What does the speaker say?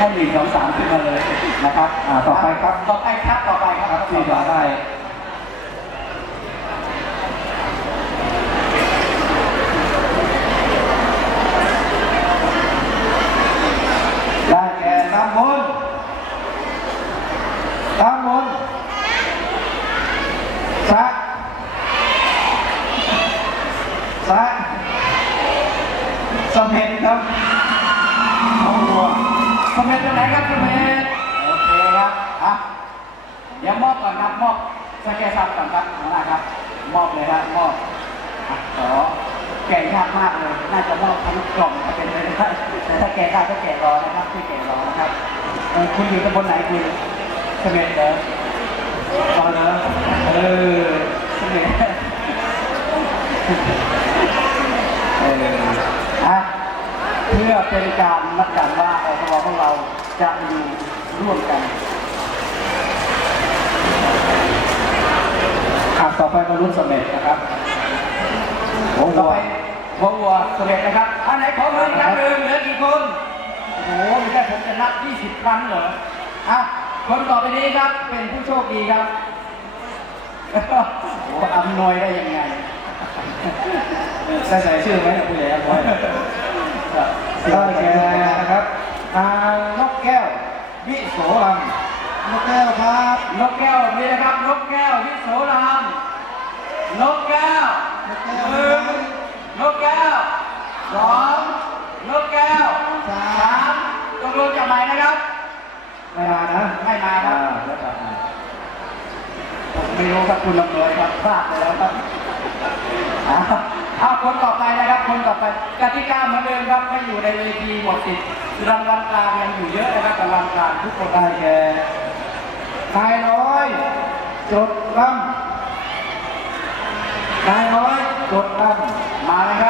ให้หนึ่งสองสามขึ้นมาเลยนะครับอ่าต่อไปครับต่อไปครับต่อไปครับที่จะได้ได้แก่น้ำมนต์น้ำมนต์สักสักสมเห็นครับ คอมเมนต์ตรงไหนครับคอมเมนต์โอเคครับอะเดี๋ยวมอบก่อนครับมอบสแกนซับก่อนครับหัวหน้าครับ มอบเลยครับมอบอะขอแกะยากมากเลย น่าจะมอบทั้งกล่องถ้าเป็นไปได้แต่ถ้าแกะได้ก็แกะรอนะครับที่แกะรอนะครับเออคุณอยู่ตำบลไหนคุณเสม็ดเหรอเอาเหรอเออเสม็ดเอออะ เพื่อเป็นการนับกันว่าอสมของเราจะอยู่ร่วมกันอะต่อไปมารุ่นสมเด็จนะครับโอ้โหต่อไปหัววัวสมเด็จนะครับอันไหนขอมืออีกครั้งหนึ่งเหลือกี่คนโอ้โหไม่ใช่ผมจะนับ 20 ครั้งเหรออะคนต่อไปนี้ครับเป็นผู้โชคดีครับโอ้โหอำนวยได้ยังไงได้ใส่ชื่อไหมเนี่ยผู้ใหญ่ครับบอย ได้แก่นะครับนางนกแก้ววิโสรำนกแก้วครับ นกแก้วแบบนี้นะครับ นกแก้ววิโสรามนกแก้วหนึ่งนกแก้วสองนกแก้วสามตกลงจะใหม่นะครับ ไม่มานะ ไม่มาครับอ่แล้วกลับมาผมไม่รู้ครับคุณลำเนยครับพลาดไปแล้วครับอ้าว เอาคนต่อไปนะครับ คนต่อไปกติกาเหมือนเดิมครับไม่อยู่ในเวทีหมดสิทธิ์รางวัลกลางยังอยู่เยอะนะครับรางวัลกลางทุกคนได้แก่นายน้อย จดลำนายน้อย จดลำมาเลยครับ